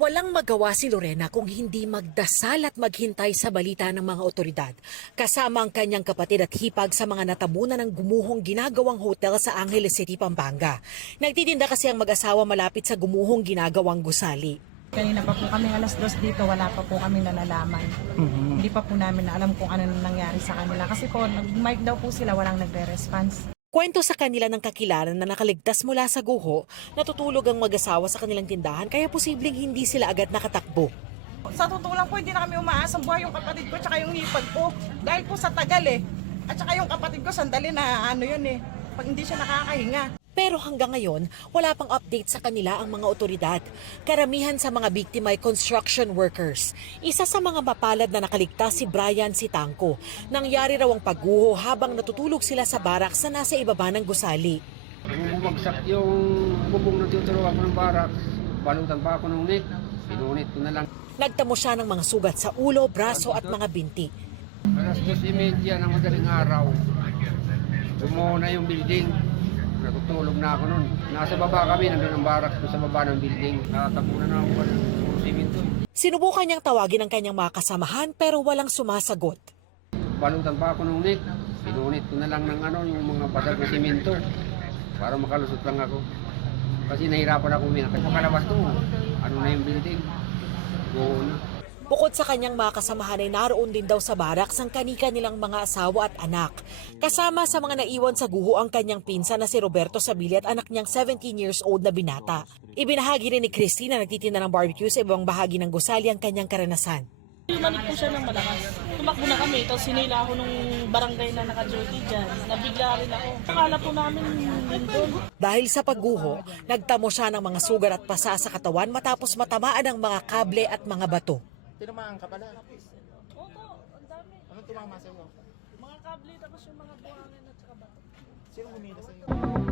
Walang magawa si Lorena kung hindi magdasal at maghintay sa balita ng mga otoridad. Kasama ang kanyang kapatid at hipag sa mga natabunan ng gumuhong ginagawang hotel sa Angeles City, Pampanga. Nagtitinda kasi ang mag-asawa malapit sa gumuhong ginagawang gusali. Kanina pa po kami alas 2 dito, wala pa po kami nalalaman. Hindi pa po namin na alam kung ano nangyari sa kanila. Kasi po, nag-mic daw po sila, walang nagre-response. Kwento sa kanila ng kakilaran na nakaligtas mula sa guho, natutulog ang mag-asawa sa kanilang tindahan kaya posibleng hindi sila agad nakatakbo. Sa totoo lang po, hindi na kami umaasang buhay yung kapatid ko tsaka yung hipag ko. Dahil po sa tagal At tsaka yung kapatid ko, sandali na pag hindi siya nakakahinga. Pero hanggang ngayon, wala pang update sa kanila ang mga otoridad. Karamihan sa mga biktima ay construction workers. Isa sa mga mapalad na nakaligtas si Brian Sitangco. Nangyari raw ang pagguho habang natutulog sila sa baraks na nasa ibaba ng gusali. Bumagsak yung bubong na tinuturuan ko ng baraks. Balutan pa ako ng net. Pinunit ko na lang. Nagtamo siya ng mga sugat sa ulo, braso at mga binti. Alas 2:30 ng madaling araw. Bumuho na yung building. Natutulog na ako nun. Nasa baba kami, nandun ang baraks sa baba ng building. Nakatapunan na ako ng simento. Sinubukan niyang tawagin ang kanyang mga kasamahan pero walang sumasagot. Balutan pa ako ng net. Pinunit ko na lang ng yung mga basag na simento. Para makalusot lang ako. Kasi nahirapan ako uminak. Pakalabas to, ano na yung building. Buo na. Bukod sa kanyang mga kasamahan ay naroon din daw sa baraks ang kanika nilang mga asawa at anak. Kasama sa mga naiwan sa guho ang kanyang pinsan na si Roberto Sabili at anak niyang 17 years old na binata. Ibinahagi rin ni Christy na nagtitinda ng barbecue sa ibang bahagi ng gusali ang kanyang karanasan. Lumanik po siya ng malakas. Tumakbo na kami, tapos sinila ako nung barangay na naka-duty dyan. Nabigla rin ako. Akala po namin doon. Dahil sa pagguho, nagtamo siya ng mga sugat at pasa sa katawan matapos matamaan ng mga kable at mga bato. Tinamaan ka pala. Opo, ang dami. Anong tumama sa iyo? Mga kable, tapos yung mga buhangin at saka bato. Sinong humila sa iyo?